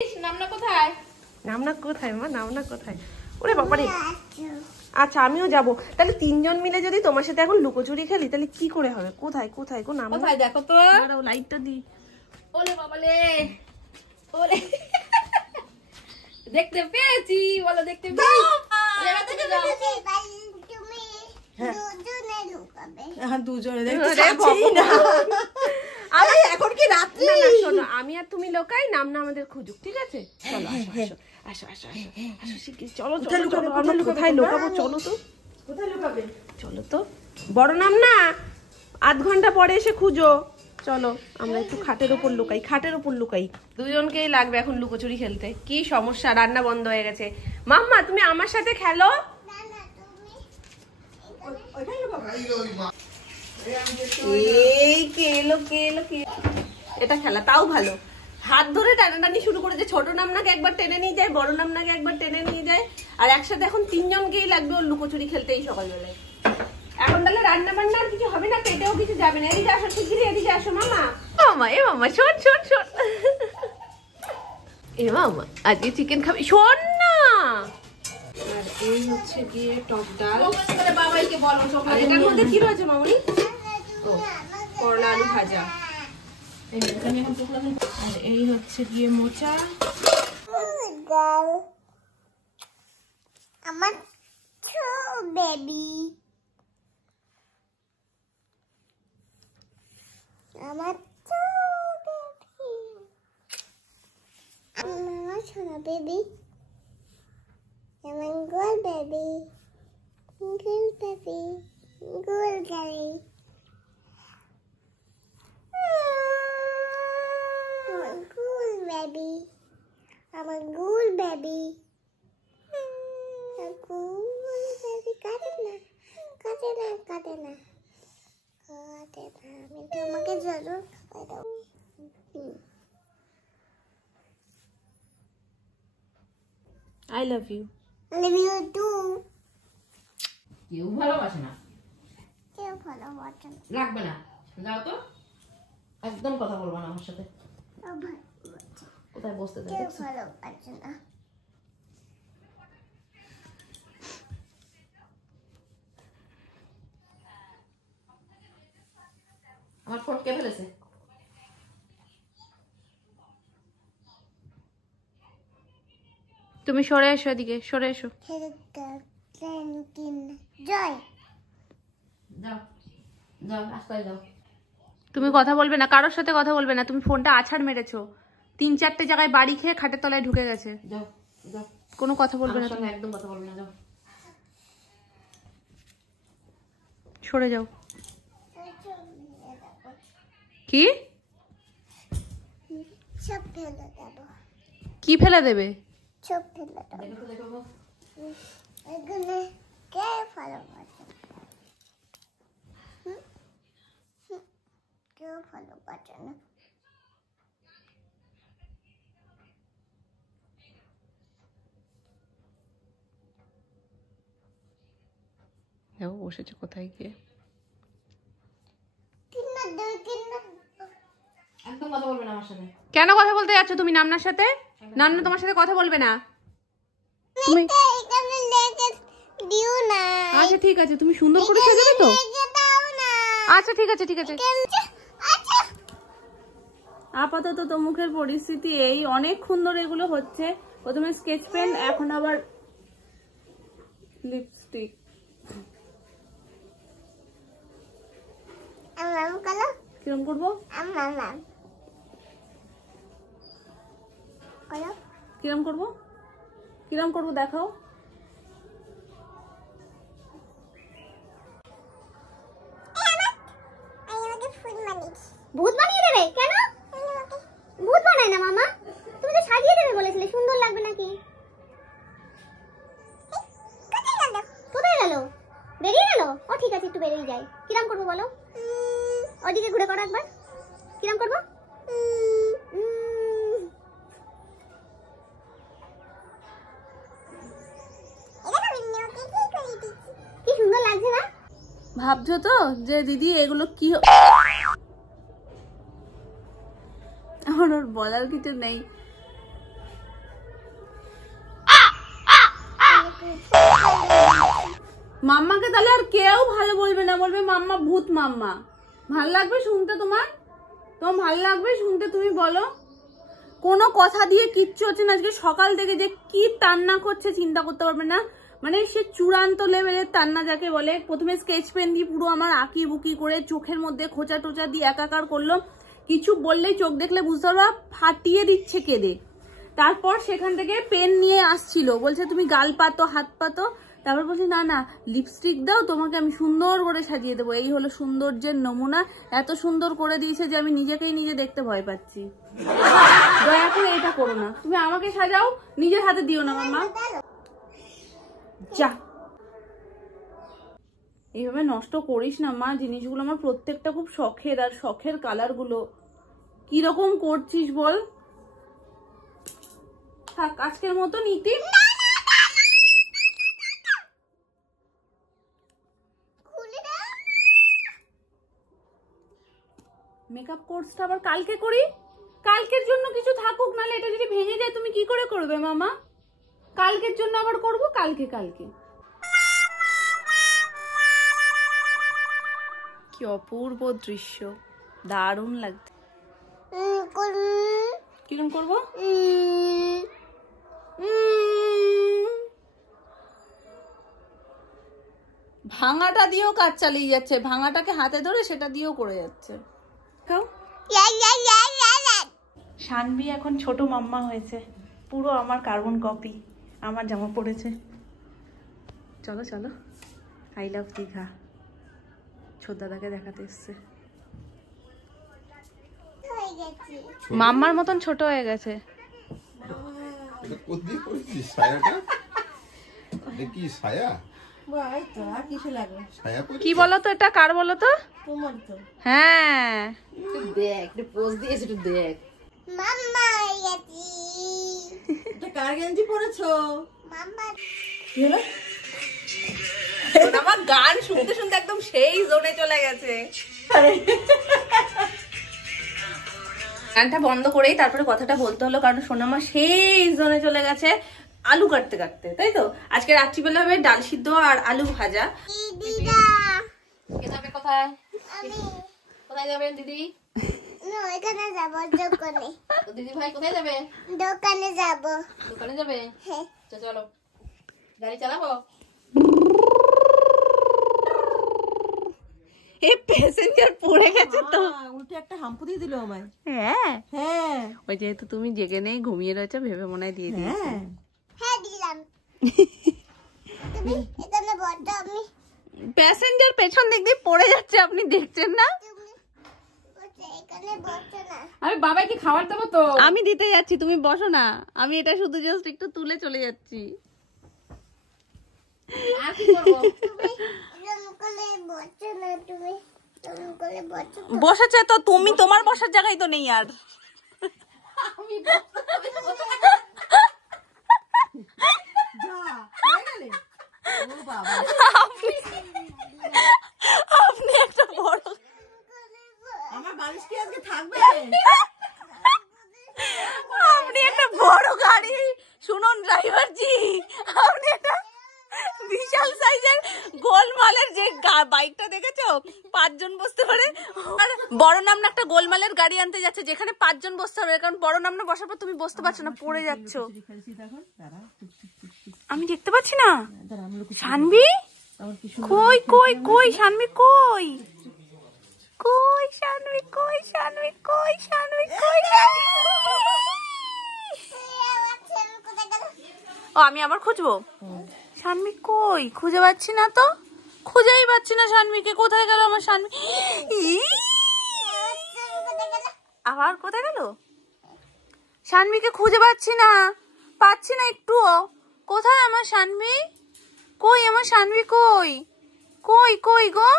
নামনা কোথায়? নামনা কোথায় মা? নামনা কোথায়? ওরে বাবা রে। আচ্ছা আমিও যাবো। তাহলে তিনজন মিলে যদি তোমার সাথে এখন লুকোচুরি খেলি তাহলে কি করে হবে? কোথায় কোথায় গো নামনা? কোথায় দেখো তো। দাঁড়াও লাইটটা দি। ওরে বাবা রে। ওরে দেখতে পেয়েছি, বলো দেখতে পেয়েছি। দুজনে দেখতে না। এখন কি রাত্রি? না না শোনো, আমি আর তুমি লোকাই, নামনা আমাদের খুঁজুক, ঠিক আছে? চলো আসো আসো আসো আসো আসো শিগগির চলো চলো চলো। আমরা কোথায় লুকাবো? চলো তো। কোথায় লুকাবে? চলো তো। বড় নামনা আধ ঘন্টা পরে এসে খুঁজো। চলো আমরা একটু খাটের উপর লুকাই, খাটের উপর লুকাই। দুজনকেই লাগবে এখন লুকোচুরি খেলতে। কি সমস্যা, রান্না বন্ধ হয়ে গেছে। মাম্মা তুমি আমার সাথে খেলো। এই কে এলো কে এলো কে? এটা খেলা তাও ভালো। হাত ধরে টানাটানি শুরু করেছে। ছোট নামনাকে একবার টেনে নিয়ে যায়, বড় নামনাকে একবার টেনে নিয়ে যায়, আর একসাথে এখন তিনজনকেই লাগবে ওর লুকোচুরি খেলতে এই সকালবেলায়। এখন তাহলে রান্না বান্না আর কিছু হবে না, পেটেও কিছু যাবে না। এদিকে আসো শিগগিরই, এদিকে আসো মামা। মামা এ মামা শোন শোন শোন। এ মামা আজকে চিকেন খাবি, শোন না। আর এই হচ্ছে গিয়ে টক ডাল। বাবাইকে বলো। আর এটার মধ্যে কি রয়েছে মামনি? ও করলা আলু ভাজা। আর এই হচ্ছে গিয়ে মোচা। আমার বেবি, আমার আমার সোনা বেবি, আমার গোল বেবি, গোল বেবি, গোল গাড়ি, আমার গোল বেবি, আমার গোল বেবি, গোল বেবি। কাটে না কাটে না কাটে না কাটে না। আমি তোমাকে জরুর খাওয়াই দেবো। I love you. I love you too. কেউ ভালোবাসে না, কেউ ভালোবাসে না। রাখবে না, যাও তো। একদম কথা বলবা না আমার সাথে। কোথায় বসতে দেবে? কেউ ভালোবাসে না। আমার ফোন কে ফেলেছে? তুমি সরে এসো, এদিকে সরে এসো। জয় যাও যাও রাস্তায় যাও। তুমি কথা বলবে না, কারোর সাথে কথা বলবে না। তুমি ফোনটা আছাড় মেরেছো, 3-4টে জায়গায় বাড়ি খেয়ে খাটের তলায় ঢুকে গেছে। যাও যাও, কোনো কথা বলবে না, তুমি একদম কথা বলবে না। যাও সরে যাও। কি সব ফেলে দেবো। কি ফেলে দেবে? সব ফেলে দেবো। এগুলো কে ভালোবাসে? কেউ ভালোবাসে না। দেখো বসেছে কোথায় গিয়ে। একদম কথা বলবে না আমার সাথে। কেন কথা বলতে যাচ্ছ তুমি নামনার সাথে? নামনা তোমার সাথে কথা বলবে না। তুমি এখানে লেগে দিও না। আচ্ছা ঠিক আছে, তুমি সুন্দর করে সাজাবে তো। আচ্ছা ঠিক আছে ঠিক আছে। আপাতত তো মুখের পরিস্থিতি এই, অনেকক্ষণ ধরে এগুলো হচ্ছে। প্রথমে স্কেচ পেন, এখন আবার লিপস্টিক। কিরম করবো? কিরম করবো? কিরম করবো দেখাও। ভূত বানিয়ে দেবে? কেন ভূত বানায় না মামা? তুমি তো সাজিয়ে দেবে বলেছিলে, সুন্দর লাগবে নাকি? কোথায় গেল? বেরিয়ে গেল? ও ঠিক আছে, একটু বেরিয়ে যাই। কিরম করবো বলো? ওদিকে ঘুরে করো একবার। কিরম করবো? কি সুন্দর লাগছে না? ভাবছো তো যে দিদি এগুলো কি? আমার ওর বলার কিছু নেই। মাম্মাকে তাহলে আর কেউ ভালো বলবে না, বলবে মাম্মা ভূত মাম্মা। ভাল লাগবে শুনতে? তোমার ভাল লাগবে শুনতে? তুমি বলো। কোনো কথা দিয়ে কিচ্ছু হচ্ছে না। আজকে সকাল থেকে যে কি তান্না করছে চিন্তা করতে পারবে না। মানে সে চূড়ান্ত লেভেলের তান্না যাকে বলে। প্রথমে স্কেচ পেন দিয়ে পুরো আমার আঁকি বুকি করে চোখের মধ্যে খোঁচা টোচা দিয়ে একাকার করলো। কিছু বললেই চোখ দেখলে বুঝতে পারবা ফাটিয়ে দিচ্ছে কেঁদে। তারপর সেখান থেকে পেন নিয়ে আসছিল, বলছে তুমি গাল পাতো হাত পাতো। তারপর বলছি না না লিপস্টিক দাও, তোমাকে আমি সুন্দর করে সাজিয়ে দেবো। এই হলো সৌন্দর্যের নমুনা। এত সুন্দর করে দিয়েছে যে আমি নিজেকেই নিজে দেখতে ভয় পাচ্ছি। দয়া করে এটা করো না, তুমি আমাকে সাজাও, নিজের হাতে দিও না মাম্মা। যা, এইভাবে নষ্ট করিস না মা জিনিসগুলো। আমার প্রত্যেকটা খুব শখের, আর শখের কালার গুলো কিরকম করছিস বল। থাক আজকের মতো নীতি। মেকআপ কোর্সটা আবার কালকে করি। কালকের জন্য কিছু থাকুক, নাহলে এটা যদি ভেঙে যায় তুমি কি করে করবে মামা? কালকের জন্য আবার করব কালকে। কি অপূর্ব দৃশ্য, দারুণ লাগছে। কিরকম করবো? ভাঙাটা দিয়েও কাজ চালিয়ে যাচ্ছে, ভাঙাটাকে হাতে ধরে সেটা দিয়েও করে যাচ্ছে। শানবি এখন ছোট মাম্মা হয়েছে, পুরো আমার কার্বন কপি। আমার জামা পড়েছে। চলো চলো, আই লাভ দীঘা। ছোট দাদাকে দেখাতে এসছে। মাম্মার মতন ছোট হয়ে গেছে। কি বলতো এটা? কার বলতো? হ্যাঁ দেখ, পোজ দিয়েছে, একটু দেখ। মাম্মা এটা কার গেঞ্জি পরেছো? মাম্মা কি হলো? আমার গান শুনতে শুনতে একদম সেই জোনে চলে গেছে। গানটা বন্ধ করেই তারপরে কথাটা বলতে হলো, কারণ সোনামা সেই জোনে চলে গেছে আলু কাটতে কাটতে। তাই তো আজকে রাত্রিবেলা হবে ডাল সিদ্ধ আর আলু ভাজা। কোথায় কোথায় যাবেন দিদি? এখানে যাব দোকানে। দিদি ভাই কোথায় যাবে? দোকানে যাব। দোকানে যাবে? হ্যাঁ চলো গাড়ি চালাবো। এই প্যাসেঞ্জার পড়ে গেছে তো, উল্টে একটা হাম্পু দিয়ে দিল আমায়। হ্যাঁ হ্যাঁ, ওই যেহেতু তুমি জেগে নেই ঘুমিয়ে রয়েছে ভেবে মনে হয় দিয়ে দিয়েছে। হ্যাঁ দিলাম। তুমি এখানে বসো, আমি প্যাসেঞ্জার পেছন দিক দিয়ে পড়ে যাচ্ছে, আপনি দেখছেন না? আমি বাবাকে খাবার দেবো তো, আমি দিতে যাচ্ছি, তুমি বসো না। আমি এটা শুধু জাস্ট একটু তুলে চলে যাচ্ছি। আর কি করব? বসেছে তো, তুমি তোমার বসার জায়গায় তো নেই আর। আপনি একটা বড়, আমার বালিশ কি আজকে থাকবে? আপনি একটা বড় গাড়ি, শুনুন ড্রাইভার জি, আপনি একটা বিশাল সাইজের গোলমালের যে বাইকটা দেখেছো 5 জন বসতে পারে, আর বড় নাম না একটা গোলমালের গাড়ি আনতে যাচ্ছে যেখানে 5 জন বসতে পারবে, কারণ বড় নাম না বসার পর তুমি বসতে পারছো না, পড়ে যাচ্ছ। আমি দেখতে পাচ্ছি না। শানবি কই কই কই? শানবি কই কই? শানবি কই? শানবি কই? শানবি কই? ও আমি আবার খুঁজবো। শানবি কই? খুঁজে পাচ্ছি না তো, খুঁজেই পাচ্ছি না শানবিকে। কোথায় গেল আমার শানবি? আবার কোথায় গেল? শানবিকে খুঁজে পাচ্ছি না, পাচ্ছি না একটুও। কোথায় আমার শানবি? কই আমার শানবি কই? কই কই গো?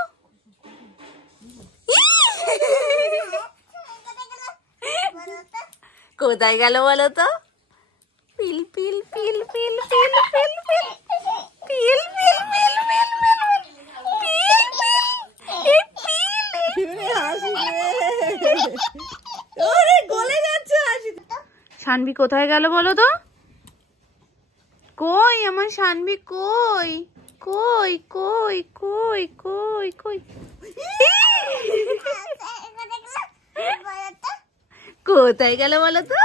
কোথায় গেল বলো তো? পিল পিল পিল পিল পিল পিল পিল পিল পিল পিল শানবি কোথায় গেল বলো তো? কই আমার শানবি কই? কই কই কই কই কই কোথায় গেল বলো তো?